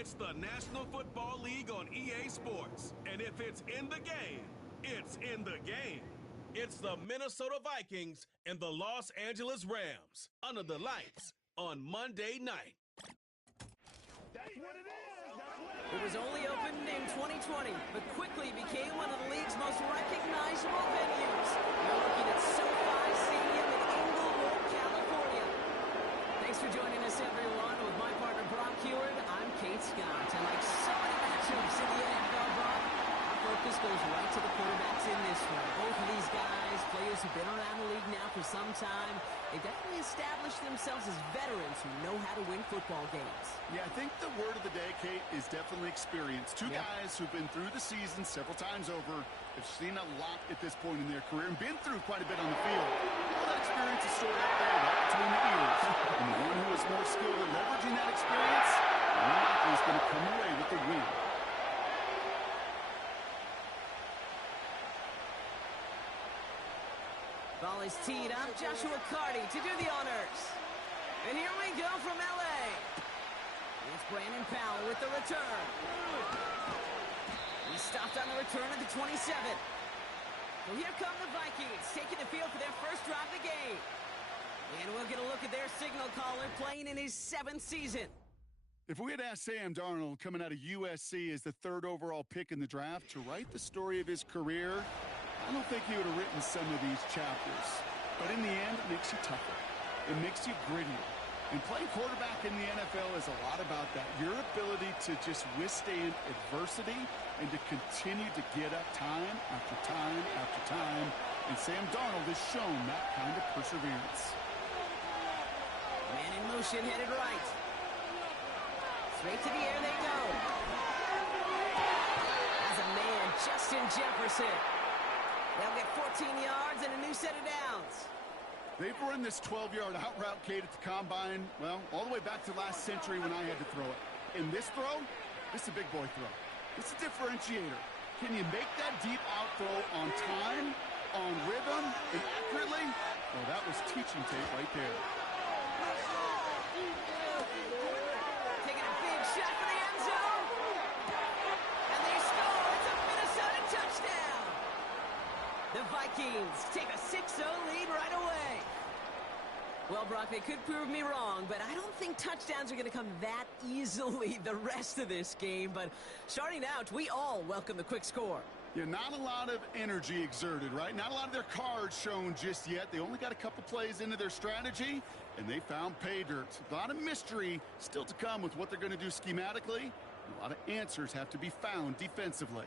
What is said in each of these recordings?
It's the National Football League on EA Sports. And if it's in the game, it's in the game. It's the Minnesota Vikings and the Los Angeles Rams under the lights on Monday night. That's what it is. It was only opened in 2020, but quickly became one of the league's most recognizable venues. You're looking at SoFi Stadium in Inglewood, California. Thanks for joining us, everyone. With my partner, Brock Heward, I'm Kate Scott. And like so many matchups in the NFL, Brock, our focus goes right to the quarterbacks in this one. Both of these guys, players who've been around the league now for some time, they definitely established themselves as veterans who know how to win football games. Yeah, I think the word of the day, Kate, is definitely experience. Two guys who've been through the season several times over, have seen a lot at this point in their career, and been through quite a bit on the field. All that experience is stored out there right between the ears. And the one who is more skilled at leveraging that experience, more likely is going to come away with the win. Ball is teed up. Joshua Carty to do the honors. And here we go from L.A. It's Brandon Powell with the return. He stopped on the return at the 27. So here come the Vikings, taking the field for their first drive of the game. And we'll get a look at their signal caller playing in his 7th season. If we had asked Sam Darnold, coming out of USC as the 3rd overall pick in the draft, to write the story of his career, I don't think he would have written some of these chapters. But in the end, it makes you tougher. It makes you grittier. And playing quarterback in the NFL is a lot about that. Your ability to just withstand adversity and to continue to get up time after time after time. And Sam Darnold has shown that kind of perseverance. Man in motion, headed right. Straight to the air they go. As a man, Justin Jefferson. They'll get 14 yards and a new set of downs. They've run this 12-yard out route, Kate, at the combine, well, all the way back to last century when I had to throw it. In this throw, this is a big boy throw. It's a differentiator. Can you make that deep out throw on time, on rhythm, and accurately? Well, that was teaching tape right there. Taking a big shot for the end zone. And they score. It's a Minnesota touchdown. The Vikings take a 6-0 lead right away. Well, Brock, they could prove me wrong, but I don't think touchdowns are going to come that easily the rest of this game. But starting out, we all welcome the quick score. Yeah, not a lot of energy exerted, right? Not a lot of their cards shown just yet. They only got a couple plays into their strategy, and they found pay dirt. A lot of mystery still to come with what they're going to do schematically. A lot of answers have to be found defensively.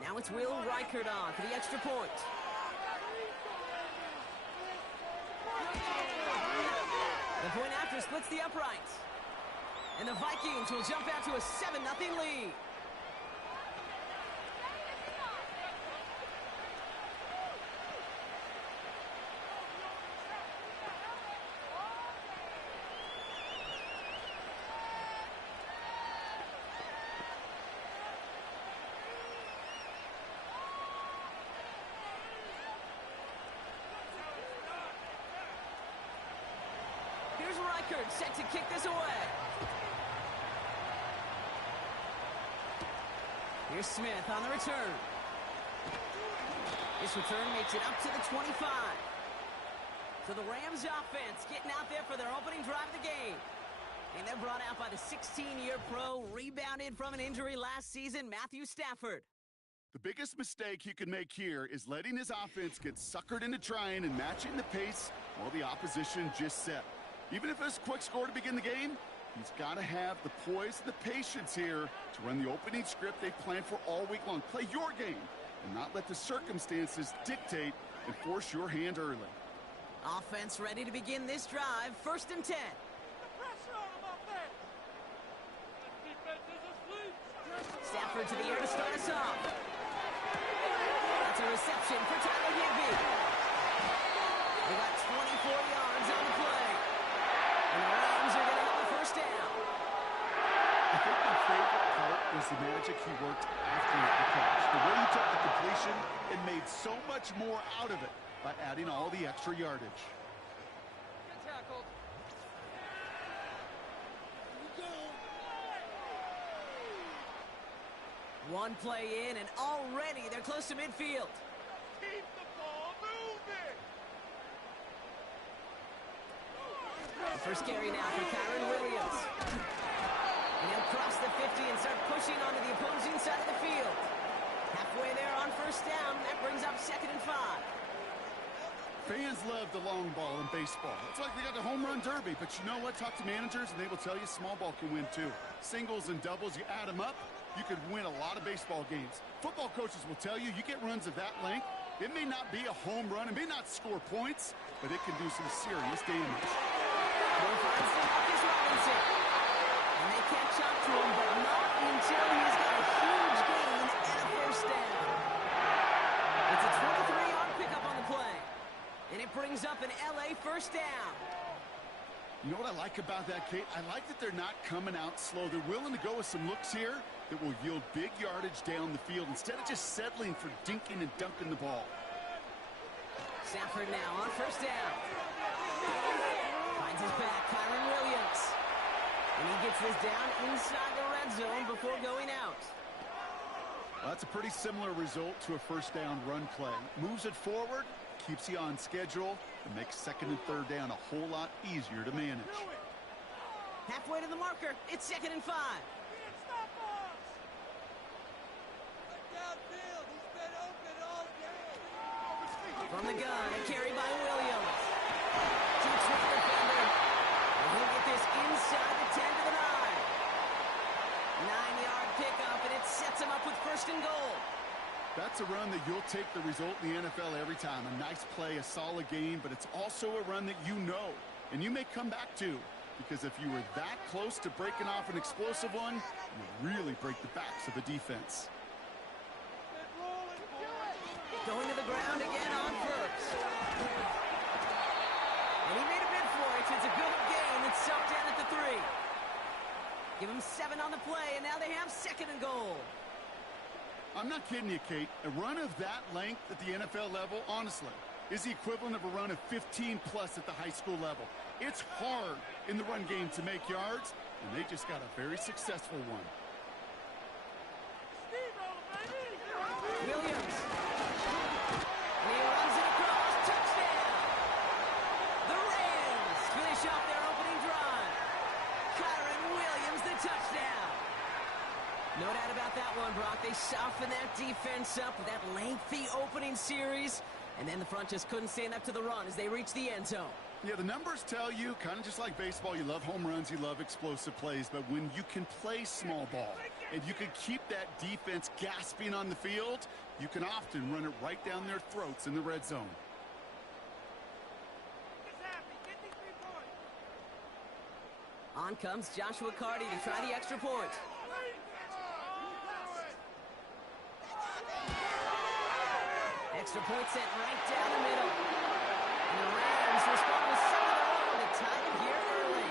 Now it's Will Reichert on for the extra point. The point after splits the uprights. And the Vikings will jump out to a 7-0 lead. Here's Reichert set to kick this away. Here's Smith on the return. This return makes it up to the 25. So the Rams offense getting out there for their opening drive of the game. And they're brought out by the 16-year pro, rebounded from an injury last season, Matthew Stafford. The biggest mistake he could make here is letting his offense get suckered into trying and matching the pace while the opposition just set. Even if it's a quick score to begin the game, he's got to have the poise and the patience here to run the opening script they planned for all week long. Play your game and not let the circumstances dictate and force your hand early. Offense ready to begin this drive. 1st and 10. Stafford to the air to start us off. That's a reception for Tyler Higbee. They got 24 yards on the play. And the Rams are going to have a 1st down. I think my favorite part was the magic he worked after the catch. The way he took the completion and made so much more out of it by adding all the extra yardage. tackled. One play in, and already they're close to midfield. Keep the ball moving! First carry now for Kyron Williams. And he'll cross the 50 and start pushing onto the opposing side of the field. Halfway there on first down. That brings up 2nd and 5. Fans love the long ball in baseball. It's like they got the home run derby, but you know what? Talk to managers and they will tell you small ball can win too. Singles and doubles, you add them up, you could win a lot of baseball games. Football coaches will tell you, you get runs of that length, it may not be a home run, it may not score points, but it can do some serious damage. Finds Marcus Robinson. And they catch up to him, but not until he's got a huge gain and a first down. It's a 23-yard pickup on the play. And it brings up an LA first down. You know what I like about that, Kate? I like that they're not coming out slow. They're willing to go with some looks here that will yield big yardage down the field instead of just settling for dinking and dunking the ball. Stafford now on first down. Finds his back, Kyron Williams. And he gets this down inside the red zone before going out. Well, that's a pretty similar result to a first down run play. Moves it forward, keeps you on schedule, and makes 2nd and 3rd down a whole lot easier to manage. Halfway to the marker, it's 2nd and 5. From the gun, a carry by Williams. Keeps with the defender. And he'll get this inside the 10 to the 9. 9-yard pickup, and it sets him up with 1st and goal. That's a run that you'll take the result in the NFL every time. A nice play, a solid game, but it's also a run that you know, and you may come back to. Because if you were that close to breaking off an explosive one, you really break the backs of the defense. Going to the ground again on first. And he made a bid for it. It's a good gain. It's sucked in at the 3. Give him 7 on the play, and now they have 2nd and goal. I'm not kidding you, Kate. A run of that length at the NFL level, honestly, is the equivalent of a run of 15-plus at the high school level. It's hard in the run game to make yards, and they just got a very successful one. Williams. And he runs it across. Touchdown. The Rams finish off their opening drive. Kyron Williams, the touchdown. No doubt about that one, Brock. They softened that defense up with that lengthy opening series, and then the front just couldn't stand up to the run as they reached the end zone. Yeah, the numbers tell you, kind of just like baseball, you love home runs, you love explosive plays, but when you can play small ball and you can keep that defense gasping on the field, you can often run it right down their throats in the red zone. On comes Joshua Carty to try the extra point. Extra point sent right down the middle. And the Rams respond with 7 of their own to tie it here early.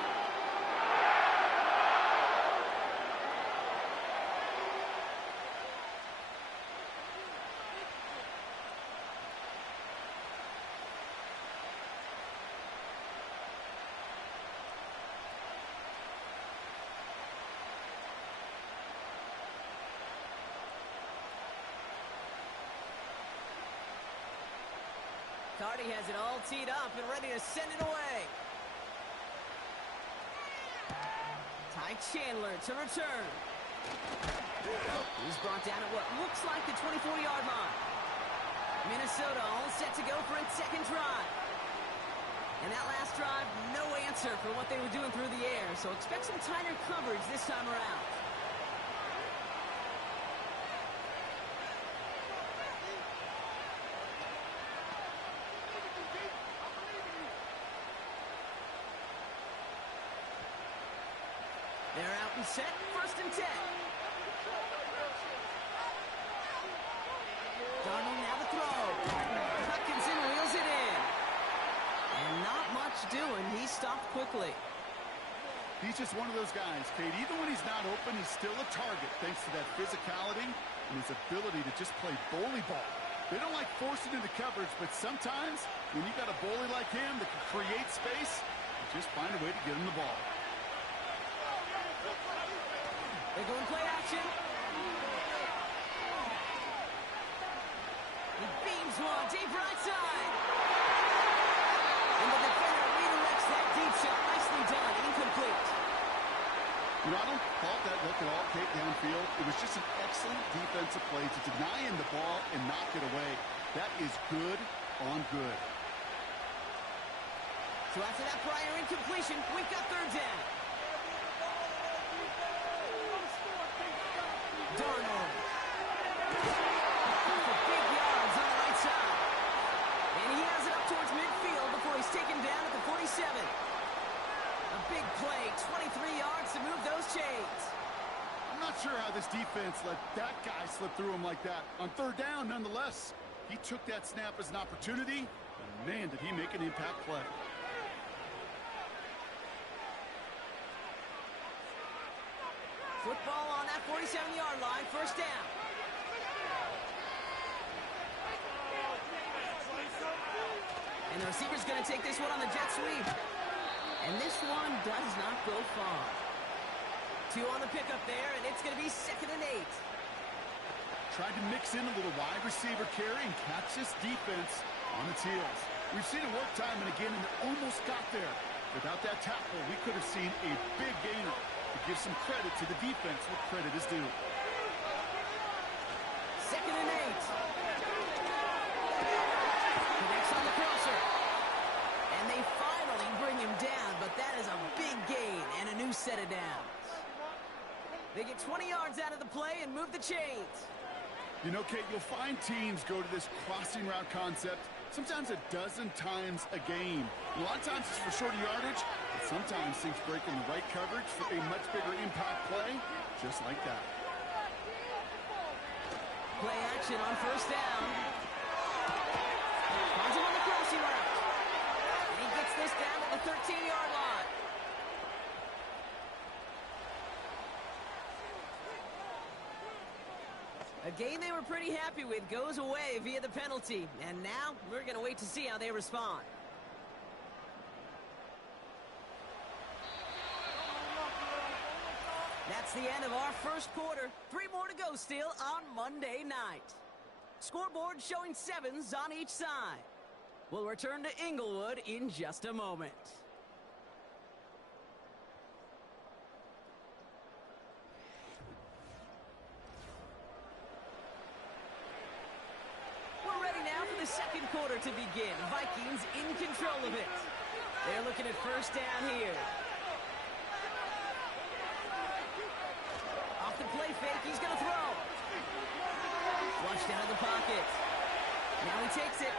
Carty has it all teed up and ready to send it away. Ty Chandler to return. He's brought down at what looks like the 24-yard line. Minnesota all set to go for its 2nd drive. And that last drive, no answer for what they were doing through the air, so expect some tighter coverage this time around. They're out and set, 1st and 10. Darnold now the throw. Hutchinson reels it in. And not much doing. He stopped quickly. He's just one of those guys, Kate. Even when he's not open, he's still a target thanks to that physicality and his ability to just play bully ball. They don't like forcing into coverage, but sometimes when you got a bully like him that can create space, you just find a way to get him the ball. They go and play action. He beams one deep right side. And the defender redirects that deep shot. Nicely done. Incomplete. You know, I don't fault that look at all, Kate, downfield. It was just an excellent defensive play to deny him the ball and knock it away. That is good on good. So after that prior incompletion, we've got third down. Darnold. For big yards on the right side. And he has it up towards midfield before he's taken down at the 47. A big play, 23 yards to move those chains. I'm not sure how this defense let that guy slip through him like that. On third down, nonetheless, he took that snap as an opportunity, and man, did he make an impact play. Football on that 47-yard line, first down. And the receiver's going to take this one on the jet sweep. And this one does not go far. 2 on the pickup there, and it's going to be 2nd and 8. Tried to mix in a little wide receiver carry and catch this defense on its heels. We've seen it work time and again, and it almost got there. Without that tackle, we could have seen a big gainer. To give some credit to the defense where credit is due. 2nd and 8. Connects on the crosser. And they finally bring him down, but that is a big gain and a new set of downs. They get 20 yards out of the play and move the chains. You know, Kate, you'll find teams go to this crossing route concept sometimes a dozen times a game. A lot of times it's for shorter yardage, but sometimes things break in the right coverage for a much bigger impact play, just like that. Play action on first down. Finds him on the crossing route. And he gets this down to the 13-yard line. A game they were pretty happy with goes away via the penalty. And now we're going to wait to see how they respond. That's the end of our first quarter. 3 more to go still on Monday night. Scoreboard showing 7s on each side. We'll return to Inglewood in just a moment. We're ready now for the second quarter to begin. Vikings in control of it. They're looking at first down here. Off the play fake, he's going to throw. Flushed out of the pocket. Now he takes it.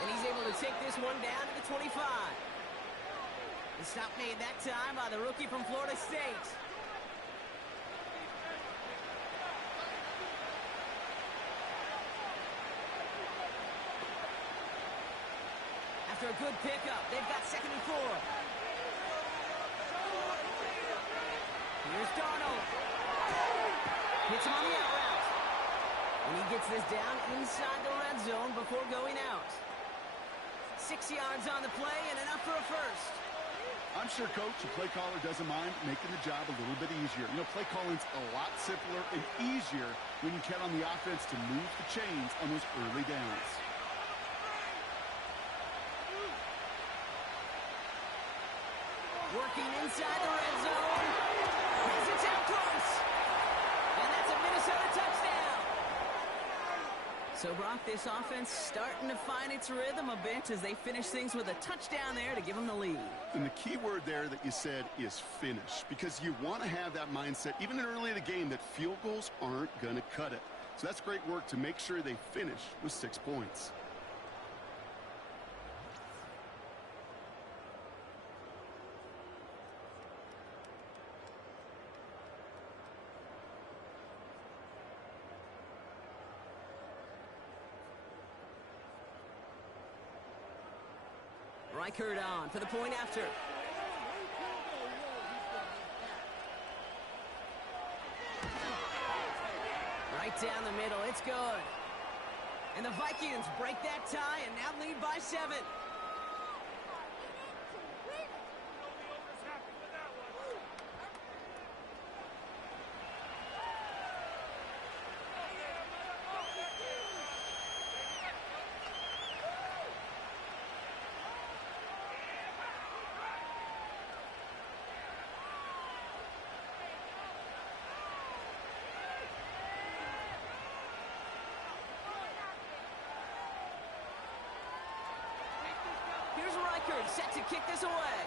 And he's able to take this one down to the 25. The stop made that time by the rookie from Florida State. After a good pickup, they've got 2nd and 4. Here's Darnold. Hits him on the out route. And he gets this down inside the red zone before going out. 6 yards on the play and enough for a first. I'm sure, Coach, the play caller doesn't mind making the job a little bit easier. You know, play calling's a lot simpler and easier when you count on the offense to move the chains on those early downs. Working inside the red zone. Has it down close. And that's a Minnesota touchdown. So, Brock, this offense starting to find its rhythm a bit as they finish things with a touchdown there to give them the lead. And the key word there that you said is finish, because you want to have that mindset, even early in the game, that field goals aren't going to cut it. So that's great work to make sure they finish with 6 points. Reichert on for the point after. Right down the middle, it's good. And the Vikings break that tie and now lead by 7. Reichard set to kick this away.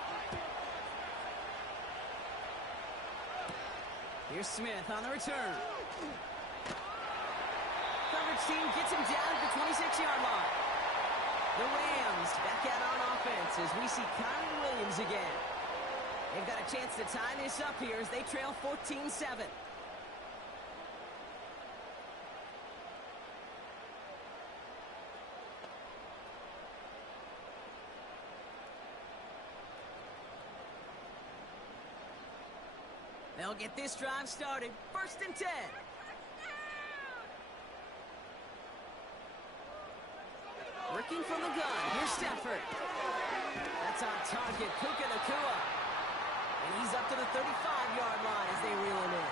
Here's Smith on the return. Coverage team gets him down at the 26-yard line. The Rams back out on offense as we see Kyron Williams again. They've got a chance to tie this up here as they trail 14-7. They'll get this drive started. 1st and 10. Working from the gun. Here's Stafford. That's on target. Puka Nacua. And he's up to the 35-yard line as they reel him in.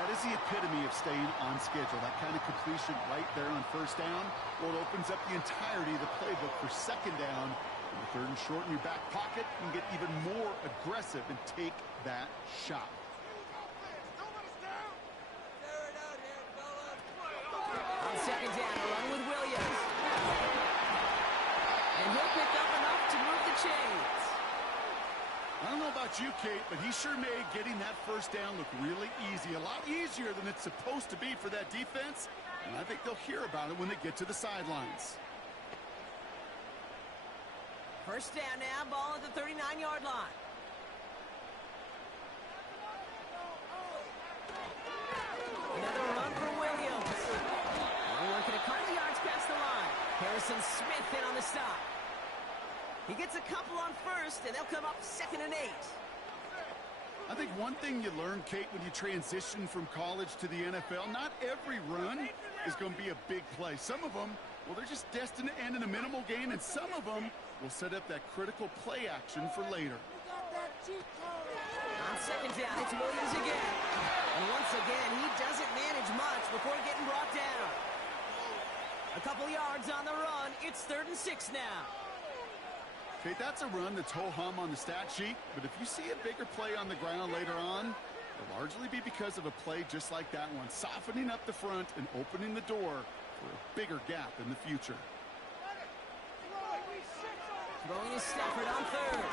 That is the epitome of staying on schedule. That kind of completion right there on 1st down. Well, it opens up the entirety of the playbook for 2nd down. In the 3rd and short in your back pocket, you can get even more aggressive and take that shot. On 2nd down, a run with Williams. And he'll pick up enough to move the chains. I don't know about you, Kate, but he sure made getting that 1st down look really easy. A lot easier than it's supposed to be for that defense. And I think they'll hear about it when they get to the sidelines. 1st down now, ball at the 39-yard line. Another run for Williams. Only working a couple yards past the line. Harrison Smith in on the stop. He gets a couple on 1st, and they'll come up 2nd and 8. I think one thing you learn, Kate, when you transition from college to the NFL, not every run is going to be a big play. Some of them, well, they're just destined to end in a minimal gain, and some of them will set up that critical play action for later. On 2nd down, it's Williams again. And once again, he doesn't manage much before getting brought down. A couple yards on the run. It's 3rd and 6 now. Okay, that's a run that's ho-hum on the stat sheet, but if you see a bigger play on the ground later on, it'll largely be because of a play just like that one, softening up the front and opening the door for a bigger gap in the future. Throwing his Stafford on 3rd.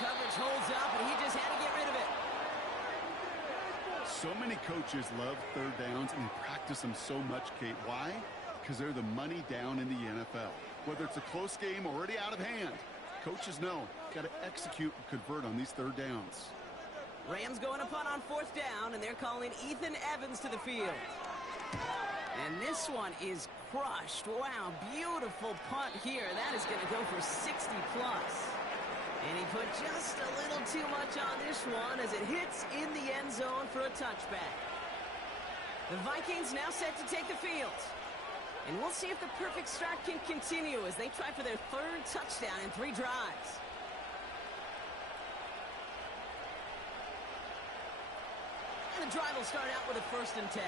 Coverage holds up, and he just had to get rid of it. So many coaches love 3rd downs, and they practice them so much, Kate. Why? Because they're the money down in the NFL. Whether it's a close game already out of hand, coaches know got to execute and convert on these 3rd downs. Rams going to punt on 4th down, and they're calling Ethan Evans to the field. And this one is crushed. Wow, beautiful punt here. That is going to go for 60+. And he put just a little too much on this one as it hits in the end zone for a touchback. The Vikings now set to take the field. And we'll see if the perfect start can continue as they try for their 3rd touchdown in 3 drives. And the drive will start out with a 1st and 10.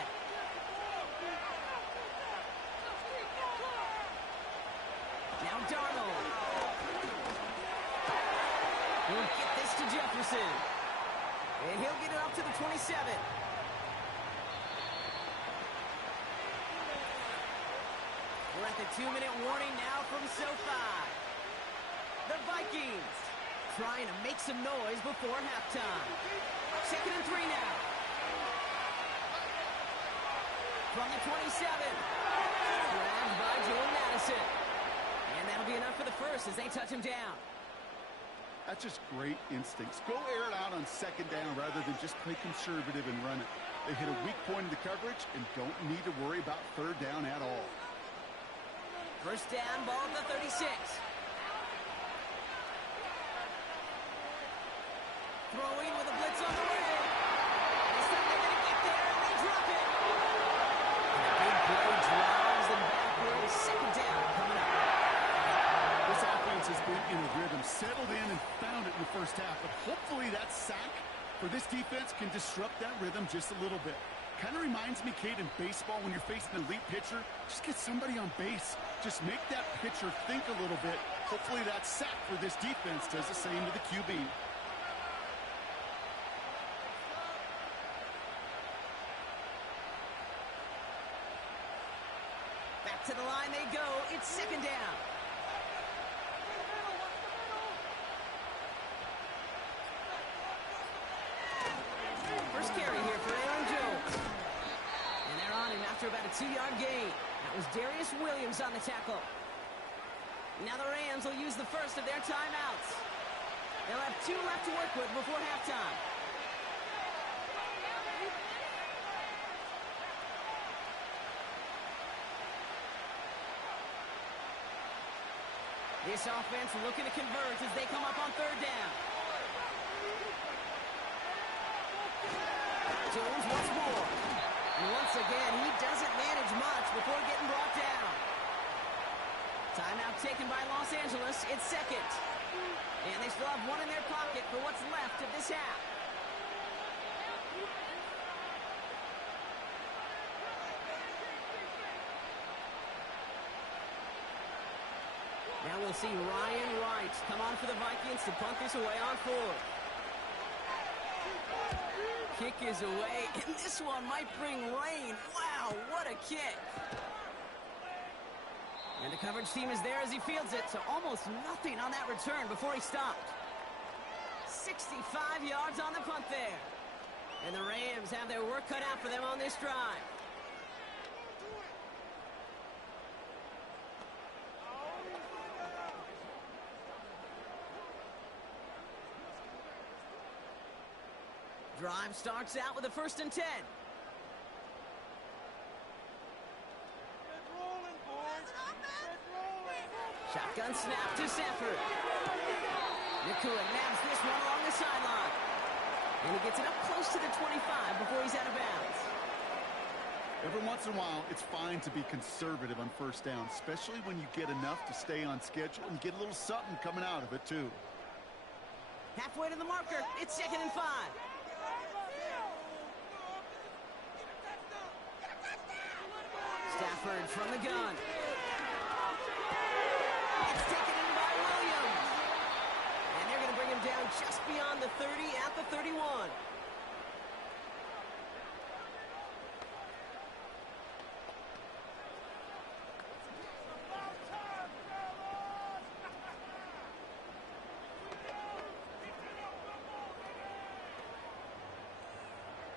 Now Darnold. He'll get this to Jefferson. And he'll get it up to the 27. We're at the 2-minute warning now from SoFi. The Vikings trying to make some noise before halftime. 2nd and 3 now. From the 27. Grabbed by Jordan Addison. And that'll be enough for the 1st as they touch him down. That's just great instincts. Go air it out on 2nd down rather than just play conservative and run it. They hit a weak point in the coverage and don't need to worry about 3rd down at all. 1st down, ball at the 36. Throwing with a blitz on the way. This time they're going to get there, and they drop it. And a big play drives them backward. 2nd down coming up. This offense has been in a rhythm, settled in and found it in the 1st half. But hopefully that sack for this defense can disrupt that rhythm just a little bit. Kind of reminds me, Kate, in baseball when you're facing an elite pitcher, just get somebody on base. Just make that pitcher think a little bit. Hopefully that sack for this defense does the same to the QB. Back To the line they go. It's second down. First carry here for Aaron Jones. And they're on him after about a 2-yard gain. That was Darius Williams on the tackle. Now the Rams will use the first of their timeouts. They'll have 2 left to work with before halftime. This offense looking to convert as they come up on third down. Jones once more. And once again, he doesn't manage much before getting brought down. Timeout taken by Los Angeles. It's second. And they still have 1 in their pocket for what's left of this half. Now we'll see Ryan Wright come on for the Vikings to punt this away on 4th. Kick is away, and this one might bring rain. Wow, what a kick. And the coverage team is there as he fields it, so almost nothing on that return before he stopped. 65 yards on the punt there. And the Rams have their work cut out for them on this drive. Drive starts out with a 1st and 10. Shotgun snap to Sanford. Nakua nabs this one along the sideline. And he gets it up close to the 25 before he's out of bounds. Every once in a while, it's fine to be conservative on 1st down, especially when you get enough to stay on schedule and get a little something coming out of it, too. Halfway to the marker, it's 2nd and 5. Stafford from the gun. It's taken in by Williams. And they're going to bring him down just beyond the 30 at the 31.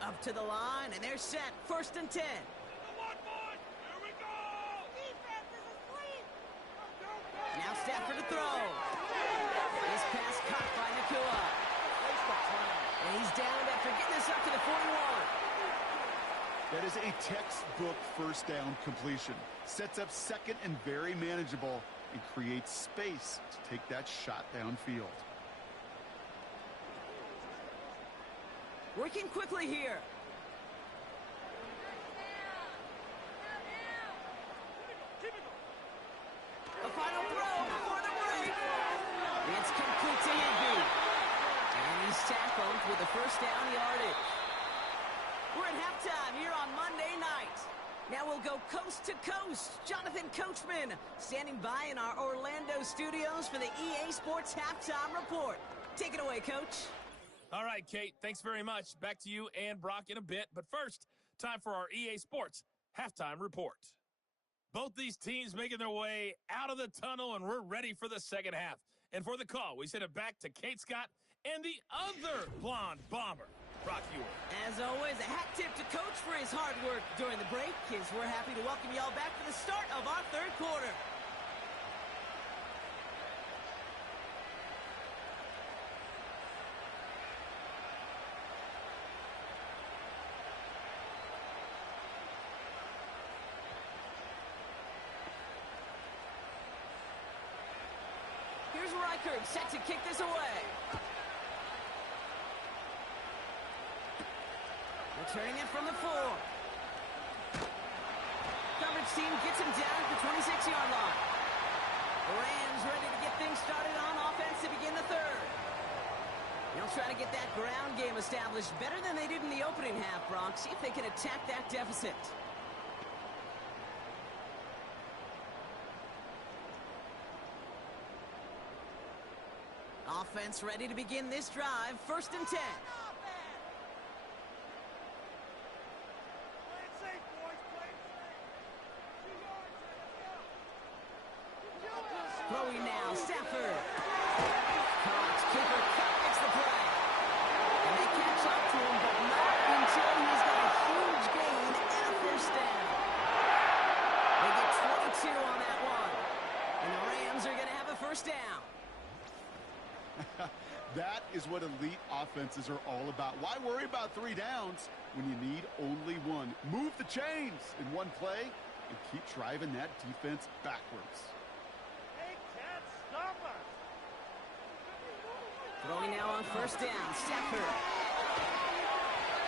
Up to the line, and they're set. 1st and 10. Now Stafford to throw. This pass caught by Nakua. And he's down after getting this up to the 41. That is a textbook 1st down completion. Sets up 2nd and very manageable and creates space to take that shot downfield. Working quickly here. A final throw before the break. It's complete to Higby. And he's tackled with a 1st down yardage. We're at halftime here on Monday night. Now we'll go coast to coast. Jonathan Coachman standing by in our Orlando studios for the EA Sports Halftime Report. Take it away, Coach. All right, Kate, thanks very much. Back to you and Brock in a bit. But first, time for our EA Sports Halftime Report. Both these teams making their way out of the tunnel, and we're ready for the second half. And for the call, we send it back to Kate Scott and the other blonde bomber, Brock Ewell. As always, a hat tip to Coach for his hard work during the break, as we're happy to welcome y'all back for the start of our 3rd quarter. Here's Reichard set to kick this away. Returning it from the 4. Coverage team gets him down at the 26-yard line. The Rams ready to get things started on offense to begin the 3rd. They'll try to get that ground game established better than they did in the opening half, Brock. See if they can attack that deficit. Offense ready to begin this drive. 1st and 10. Throwing now, Stafford. Caught, Cooper Cup makes the play. And they catch up to him, but not until he's got a huge gain and a first down. They get 22 on that one. And the Rams are going to have a first down. That is what elite offenses are all about. Why worry about 3 downs when you need only one? Move the chains in one play and keep driving that defense backwards. They can't stop us. Throwing now on first down, Stafford.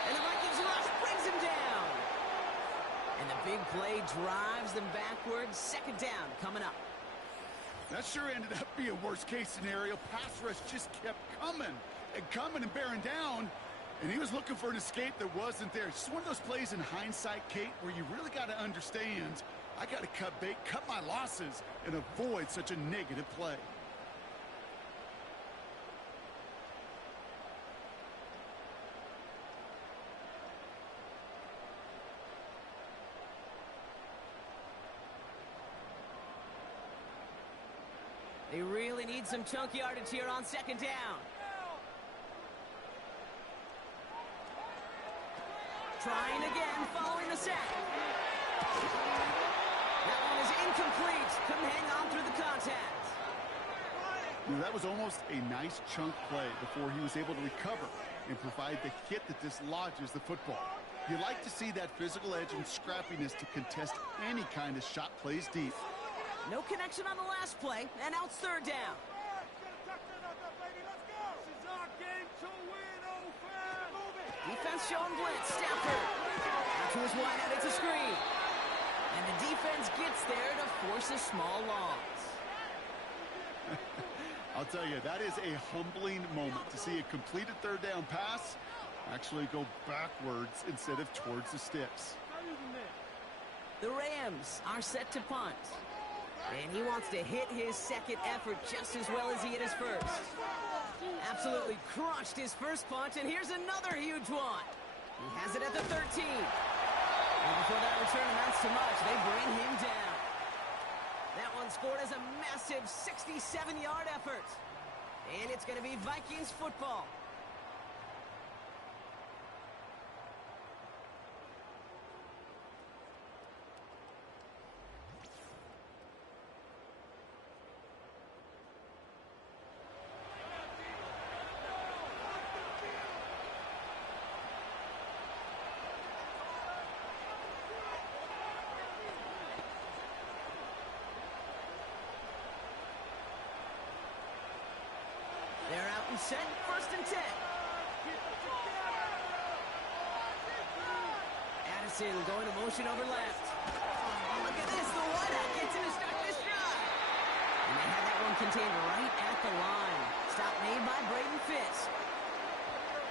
And the Vikings rush brings him down. And the big play drives them backwards. Second down coming up. That sure ended up being worst-case scenario. Pass rush just kept coming and bearing down, and he was looking for an escape that wasn't there. It's just one of those plays in hindsight, Kate, where you really got to understand, I got to cut bait, cut my losses, and avoid such a negative play. They really need some chunk yardage here on second down. Trying again, following the sack. That one is incomplete. Couldn't hang on through the contact. You know, that was almost a nice chunk play before he was able to recover and provide the hit that dislodges the football. You like to see that physical edge and scrappiness to contest any kind of shot plays deep. No connection on the last play, and now it's third down. Defense showing blitz. Stafford. Out to his wideout, it's a screen. And the defense gets there to force a small loss. I'll tell you, that is a humbling moment to see a completed third down pass actually go backwards instead of towards the sticks. The Rams are set to punt. And he wants to hit his second effort just as well as he hit his first. Absolutely crushed his first punt, and here's another huge one. He has it at the 13. And before that return amounts to much, they bring him down. That one scored as a massive 67-yard effort. And it's going to be Vikings football. They're out and set, first and 10. Addison going to motion over left. Look at this, the wideout gets in to start this drive. And they have that one contained right at the line. Stop made by Braden Fisk.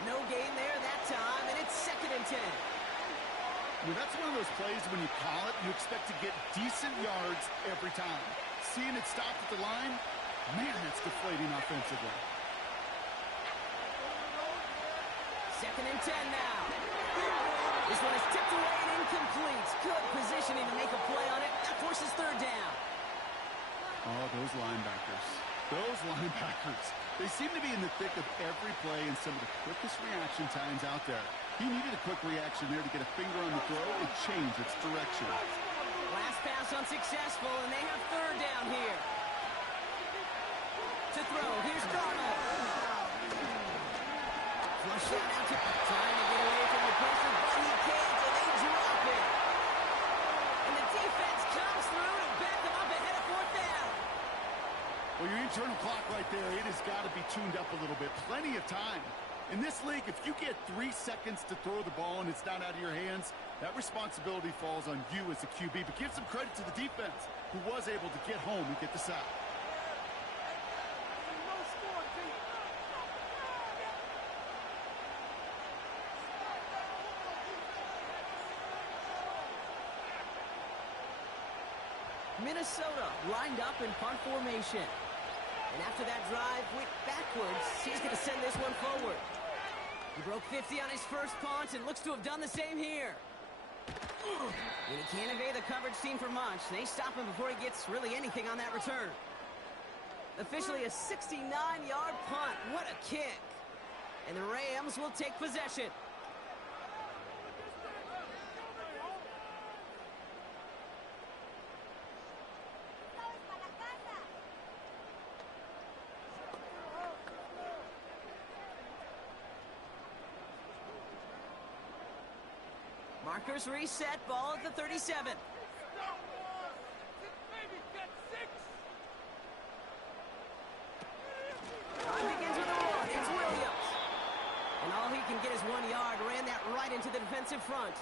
No gain there that time, and it's second and 10. Well, that's one of those plays when you call it, you expect to get decent yards every time. Seeing it stop at the line, man, that's deflating offensively. Second and 10 now. This one is tipped away and incomplete. Good positioning to make a play on it. That forces third down. Oh, those linebackers. Those linebackers. They seem to be in the thick of every play and some of the quickest reaction times out there. He needed a quick reaction there to get a finger on the throw and change its direction. Last pass unsuccessful, and they have third down here. To throw, here's Darnold. Flush out out to trying to get away from the pressure, but he can't, and they drop it. And the defense comes through to back them up ahead of fourth down. Well, your internal clock right there, it has got to be tuned up a little bit. Plenty of time. In this league, if you get 3 seconds to throw the ball and it's not out of your hands, that responsibility falls on you as a QB. But give some credit to the defense, who was able to get home and get the sack. Minnesota lined up in punt formation. And after that drive went backwards, he's going to send this one forward. He broke 50 on his first punt and looks to have done the same here. And he can't evade the coverage team for much. They stop him before he gets really anything on that return. Officially a 69-yard punt. What a kick. And the Rams will take possession. Markers reset, ball at the 37. Time begins with a run. It's Williams. And all he can get is 1 yard. Ran that right into the defensive front.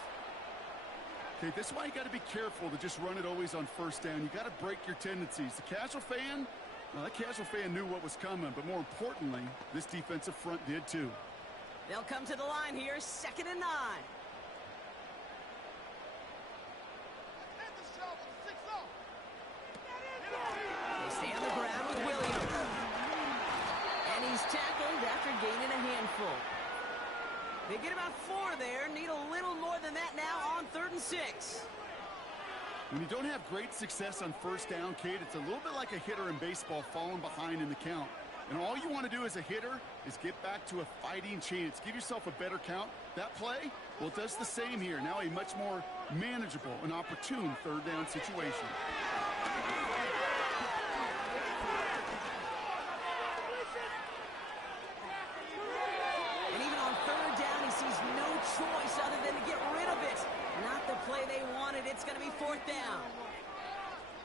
Okay, this is why you got to be careful to just run it always on first down. You got to break your tendencies. The casual fan, well, that casual fan knew what was coming, but more importantly, this defensive front did too. They'll come to the line here, 2nd and 9. They stay on the ground with Williams. And he's tackled after gaining a handful. They get about 4 there. Need a little more than that now on 3rd and 6. When you don't have great success on first down, Kate, it's a little bit like a hitter in baseball falling behind in the count. And all you want to do as a hitter is get back to a fighting chance. Give yourself a better count. That play, well, it does the same here. Now a much more manageable and opportune 3rd down situation. And even on 3rd down, he sees no choice other than to get rid of it. Not the play they wanted. It's going to be 4th down.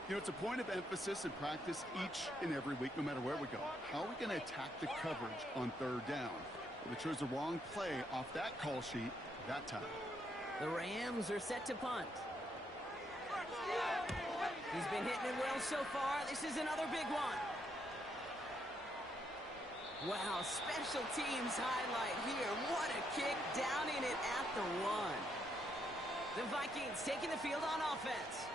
You know, it's a point of emphasis in practice each and every week, no matter where we go. How are we going to attack the coverage on 3rd down? Well, they chose the wrong play off that call sheet that time. The Rams are set to punt. He's been hitting it well so far. This is another big one. Wow, special teams highlight here. What a kick down in it at the 1. The Vikings taking the field on offense.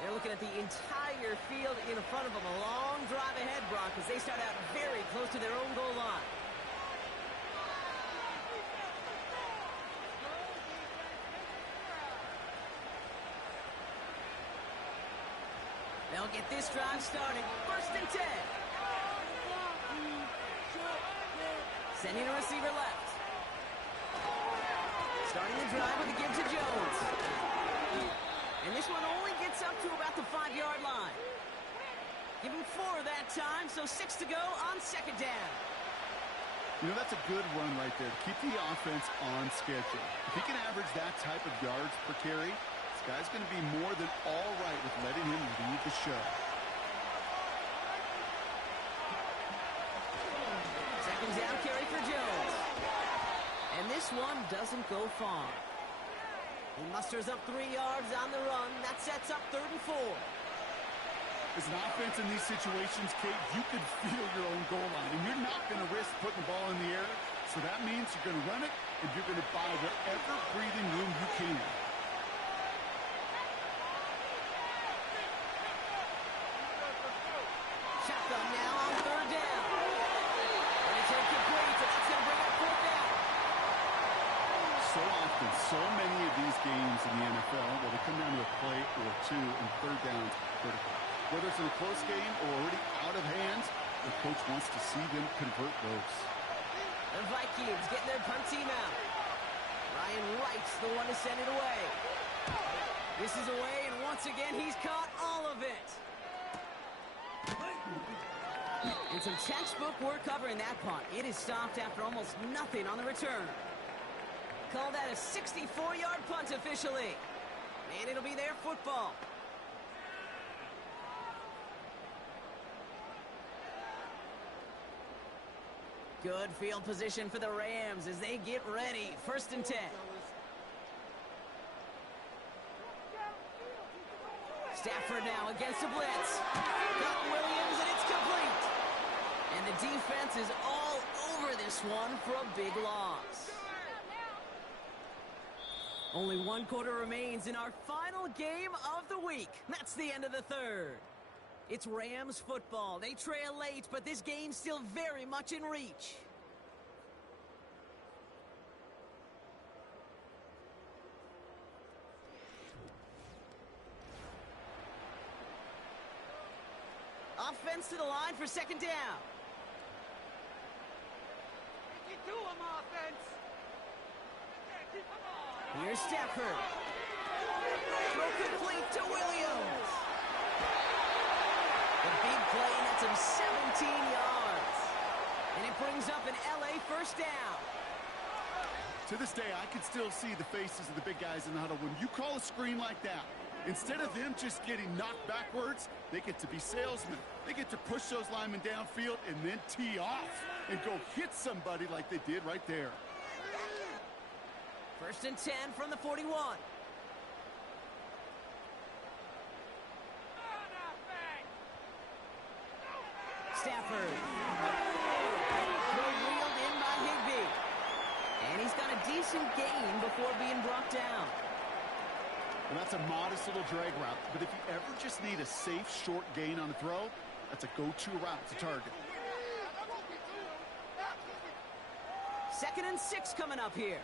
They're looking at the entire field in front of them. A long drive ahead, Brock, as they start out very close to their own goal line. They'll get this drive started. 1st and 10. Sending a receiver left. Starting the drive with a give to Jones. And this one only gets up to about the 5-yard line. Give him 4 that time, so 6 to go on 2nd down. You know, that's a good run right there. Keep the offense on schedule. If he can average that type of yards per carry, this guy's going to be more than all right with letting him lead the show. 2nd down carry for Jones. And this one doesn't go far. He musters up 3 yards on the run. That sets up 3rd and 4. As an offense in these situations, Kate, you could feel your own goal line, and you're not going to risk putting the ball in the air. So that means you're going to run it, and you're going to buy whatever breathing room you can. Shotgun now on 3rd down. And it's incomplete, so that's going to bring up 4th down. So often, so many of these games in the NFL, well, they come down to a play or 2, and 3rd down is critical. Whether it's in a close game or already out of hand, the coach wants to see them convert those. The Vikings getting their punt team out. Ryan Wright's the one to send it away. This is away, and once again, he's caught all of it. And some textbook work covering that punt. It is stopped after almost nothing on the return. Call that a 64-yard punt officially. And it'll be their football. Good field position for the Rams as they get ready. 1st and 10. Stafford now against a blitz. Got Williams, and it's complete. And the defense is all over this one for a big loss. Only 1 quarter remains in our final game of the week. That's the end of the 3rd. It's Rams football. They trail late, but this game's still very much in reach. offense to the line for second down. You do them, offense. Here's Stafford. Throw complete to Williams. The big play nets him 17 yards. And it brings up an LA first down. To this day, I can still see the faces of the big guys in the huddle. When you call a screen like that, instead of them just getting knocked backwards, they get to be salesmen. They get to push those linemen downfield and then tee off and go hit somebody like they did right there. First and 10 from the 41. Stafford. Throw reeled in by Higbee. And he's got a decent gain before being brought down. Well, that's a modest little drag route, but if you ever just need a safe, short gain on a throw, that's a go-to route to target. Second and 6 coming up here.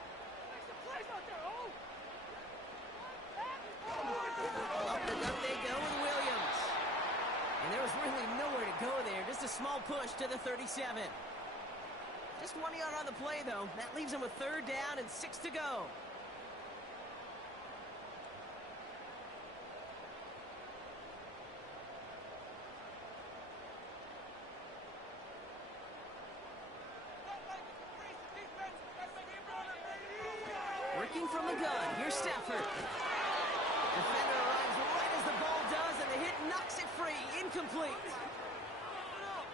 Up the gut they go with Williams. And there was really nowhere to go there. Just a small push to the 37. Just 1 yard on the play, though. That leaves him with third down and 6 to go. Working from the gun. Here's Stafford. Defender arrives right as the ball does, and the hit knocks it free. Incomplete.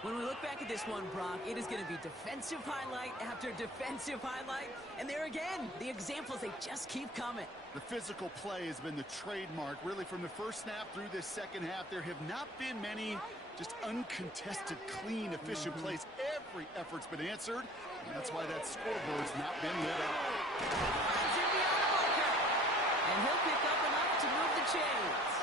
When we look back at this one, Brock, it is going to be defensive highlight after defensive highlight. And there again, the examples, they just keep coming. The physical play has been the trademark, really, from the first snap through this second half. There have not been many just uncontested, clean, efficient plays. Every effort's been answered, and that's why that scoreboard's not been lit up. Finds him beyond the marker. And he'll pick up enough to move the chains.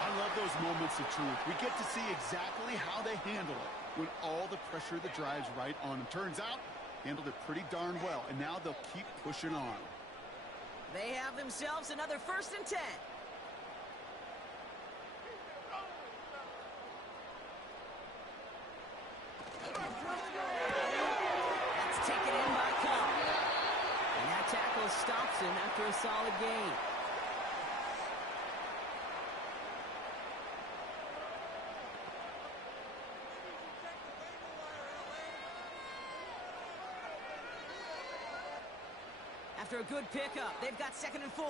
I love those moments of truth. We get to see exactly how they handle it when all the pressure that drives right on them. Turns out, handled it pretty darn well, and now they'll keep pushing on. They have themselves another first and 10. That's taken in by Cobb. And that tackle stops him after a solid gain. After a good pickup, they've got second and 4.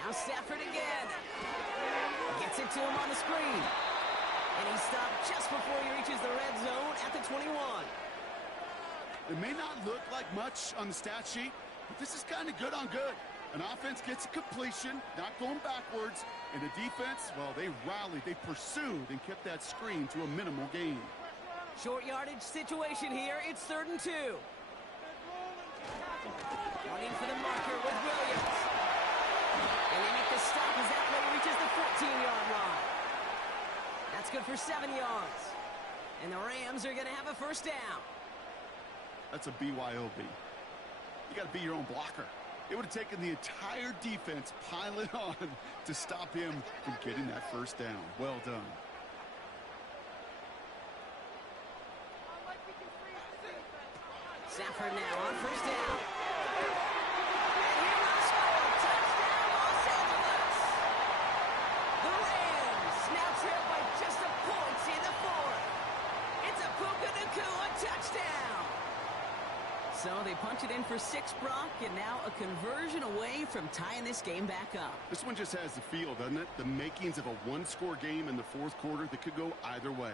Now Stafford again. Gets it to him on the screen. And he stopped just before he reaches the red zone at the 21. It may not look like much on the stat sheet, but this is kind of good on good. An offense gets a completion, not going backwards, and the defense, well, they rallied, they pursued, and kept that screen to a minimal gain. Short yardage situation here. It's third and 2. Running for the marker with Williams. And they make the stop as that play reaches the 14-yard line. That's good for 7 yards. And the Rams are going to have a first down. That's a BYOB. You got to be your own blocker. It would have taken the entire defense piling on to stop him from getting that first down. Well done. Stafford now on first down. And he will score. Touchdown, Los Angeles. The Rams now trail by just a point in the fourth. It's a Puka Nacua touchdown. So they punch it in for 6, Brock, and now a conversion away from tying this game back up. This one just has the feel, doesn't it? The makings of a one-score game in the fourth quarter that could go either way.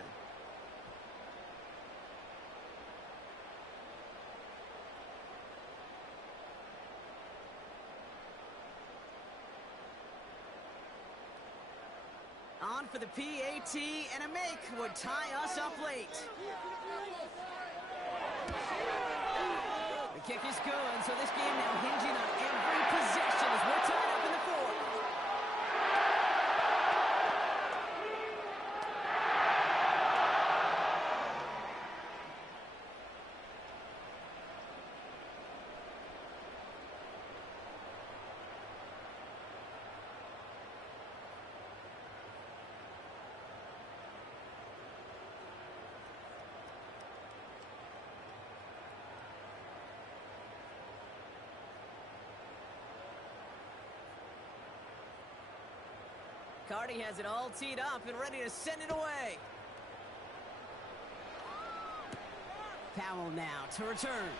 On for the PAT, and a make would tie us up late. The kick is good, so this game now hinging on every possession as we're tied up in the fourth. Cardi has it all teed up and ready to send it away. Powell now to return.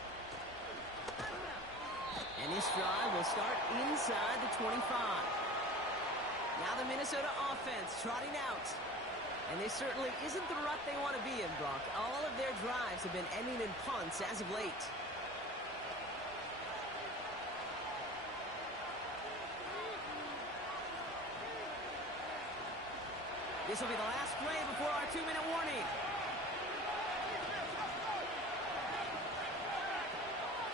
And this drive will start inside the 25. Now the Minnesota offense trotting out. And this certainly isn't the rut they want to be in, Brock. All of their drives have been ending in punts as of late. This will be the last play before our 2-minute warning.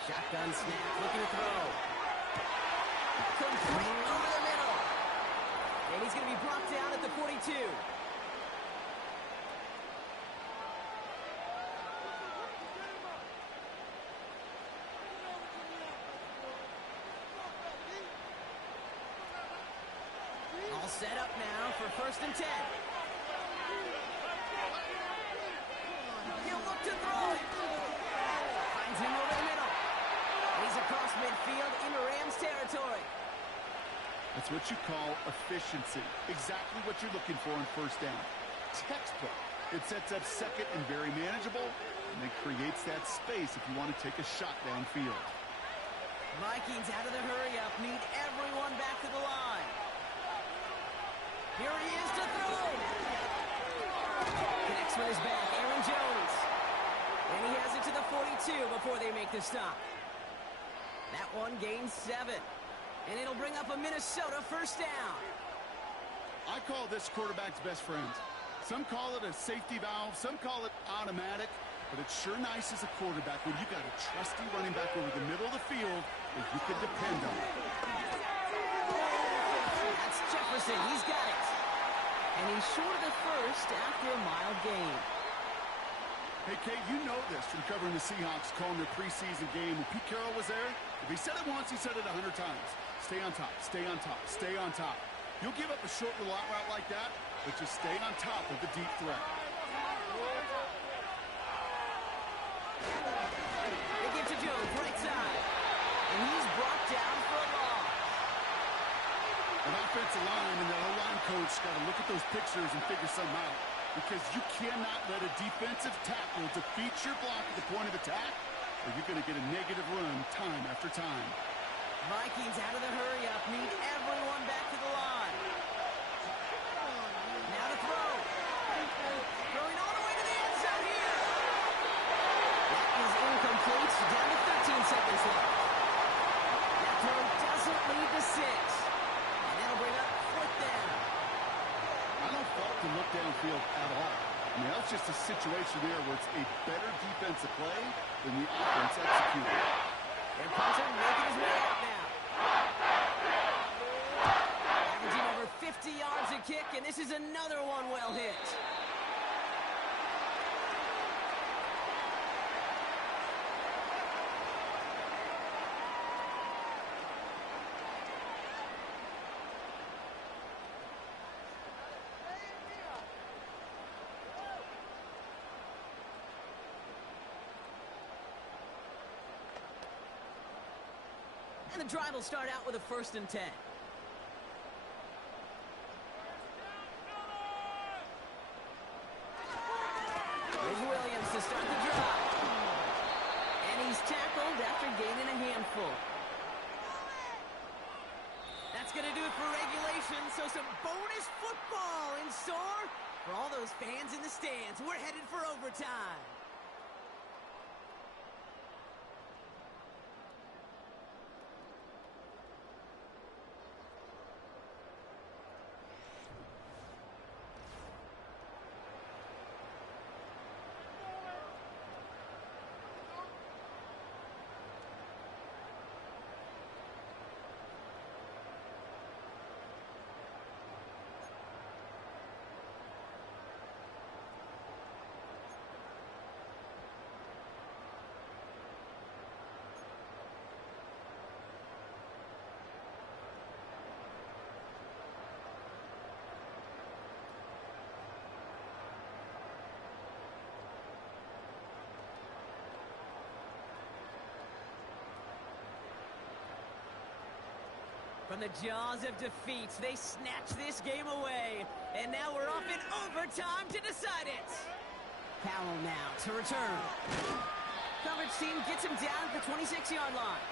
Shotgun snap, looking to throw. Complete over the middle. And he's going to be brought down at the 42. All set up now for 1st and 10. He'll look to throw it. Finds him over the middle. He's across midfield into Rams territory. That's what you call efficiency. Exactly what you're looking for on 1st down. Textbook. It sets up 2nd and very manageable, and it creates that space if you want to take a shot downfield. Vikings out of the hurry-up need everyone back to the line. Here he is to throw. Connects with his back, Aaron Jones. And he has it to the 42 before they make the stop. That one gains 7. And it'll bring up a Minnesota 1st down. I call this quarterback's best friend. Some call it a safety valve, some call it automatic, but it's sure nice as a quarterback when you got a trusty running back over the middle of the field that you can depend on. That's Jefferson. He's got it. And he's short of the 1st after a mild gain. Hey, Kate, you know this from covering the Seahawks, calling their preseason game. When Pete Carroll was there, if he said it once, he said it 100 times. Stay on top, stay on top, stay on top. You'll give up a short little out route like that, but just stay on top of the deep threat. They give to Jones, right side. And he's brought down for a loss. An offensive line and the O-line coach got to look at those pictures and figure something out. Because you cannot let a defensive tackle defeat your block at the point of attack, or you're going to get a negative run time after time. Vikings out of the hurry-up need everyone back to the line. Now to throw. Throwing all the way to the end zone here. That is incomplete. Down to 13 seconds left. That throw doesn't lead to 6. And that'll bring up 4th down. I don't fault to look downfield at all. I mean, that's just a situation there where it's a better defensive play than the offense executed. And punter making his way out now. Averaging over 50 yards a kick, and this is another one well hit. And the drive will start out with a 1st and 10. There's Williams to start the drive. And he's tackled after gaining a handful. That's going to do it for regulation, so some bonus football in store for all those fans in the stands. We're headed for overtime. From the jaws of defeat, they snatch this game away. And now we're off in overtime to decide it. Powell now to return. Coverage team gets him down at the 26-yard line.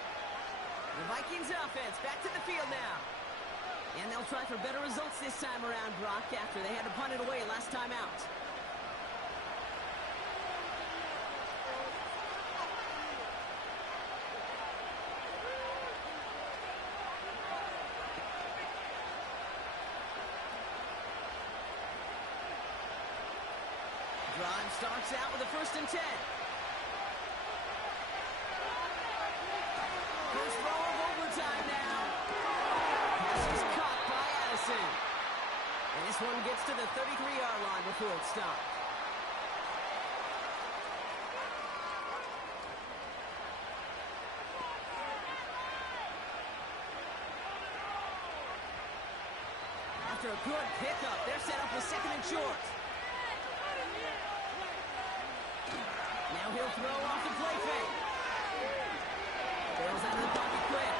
The Vikings offense back to the field now. And they'll try for better results this time around, Brock, after they had to punt it away last time out. Drive starts out with a 1st and 10. First throw of overtime now. Pass is caught by Addison. And this one gets to the 33-yard line before it stopped. After a good pickup, they're set up with 2nd and short. Now he'll throw off the play fake. Bails out of the pocket quick.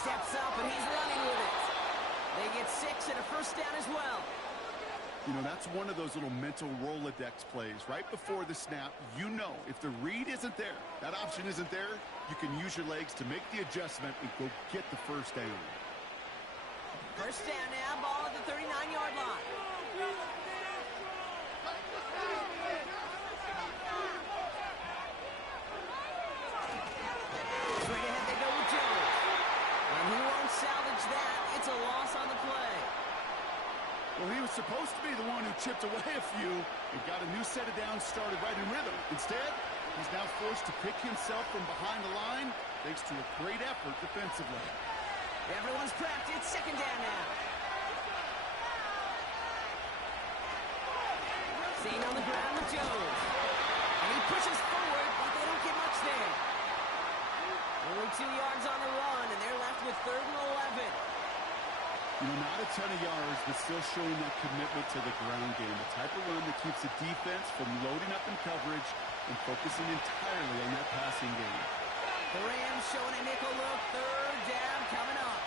Steps up, and he's running with it. They get 6 and a 1st down as well. You know, that's one of those little mental Rolodex plays. Right before the snap, you know if the read isn't there, that option isn't there, you can use your legs to make the adjustment and go get the 1st down. 1st down now, ball at the 39-yard line. Straight ahead they go with Jones. And he won't salvage that. It's a loss on the play. Well, he was supposed to be the one who chipped away a few and got a new set of downs started right in rhythm. Instead, he's now forced to pick himself from behind the line thanks to a great effort defensively. Everyone's prepped. It's 2nd down now. Seen on the ground with Jones. And he pushes forward, but they don't get much there. Only 2 yards on the run, and they're left with 3rd and 11. You know, not a ton of yards, but still showing that commitment to the ground game. The type of run that keeps the defense from loading up in coverage and focusing entirely on that passing game. The Rams showing a nickel look. 3rd down coming up.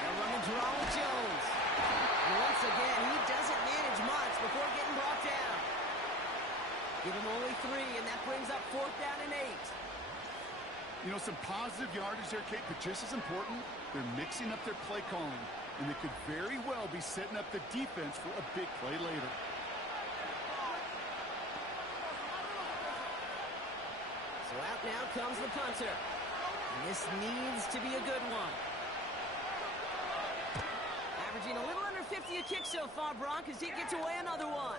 They'll run the draw with Jones. And once again, he doesn't manage much before getting brought down. Give him only 3, and that brings up 4th down and 8. You know, some positive yardage there, Kate, but just as important, they're mixing up their play calling, and they could very well be setting up the defense for a big play later. So out now comes the punter. And this needs to be a good one. Averaging a little under 50 a kick so far, Brock, as he gets away another one.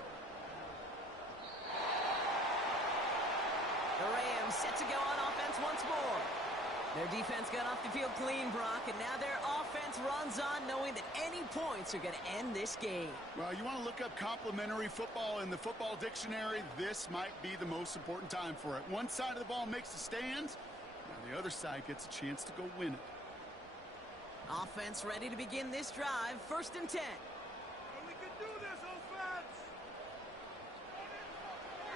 The Rams set to go on offense once more. Their defense got off the field clean, Brock, and now their offense runs on knowing that any points are going to end this game. Well, you want to look up complimentary football in the football dictionary, this might be the most important time for it. One side of the ball makes a stand, now the other side gets a chance to go win it. Offense ready to begin this drive, 1st and 10. We can do this, offense!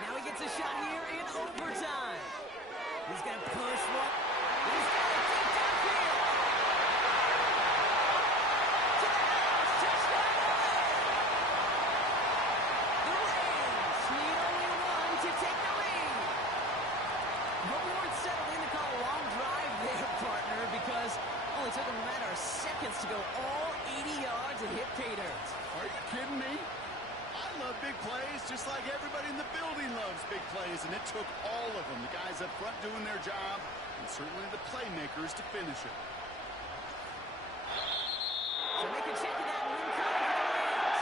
Now he gets a shot here in overtime. He's going to push one. He's got it deep downfield. To the house. Touchdown. The Rams need only one to take the lead. Hope we weren't settled in to call a long drive there, partner, because it only took them a matter of seconds to go all 80 yards and hit pay dirt. Are you kidding me? I love big plays, just like everybody in the building loves big plays, and it took all of them, the guys up front doing their job, and certainly the playmakers to finish it. So make a check of that win column for the Rams.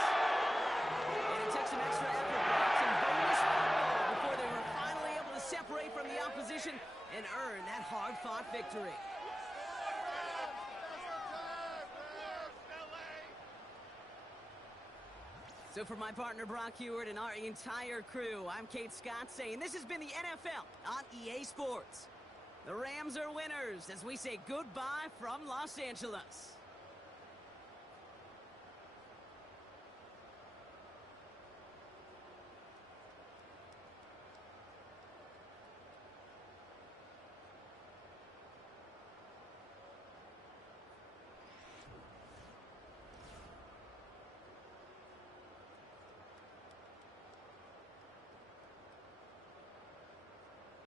And it took some extra effort, some bonus football before they were finally able to separate from the opposition and earn that hard-fought victory. So for my partner Brock Heward and our entire crew, I'm Kate Scott saying this has been the NFL on EA Sports. The Rams are winners as we say goodbye from Los Angeles.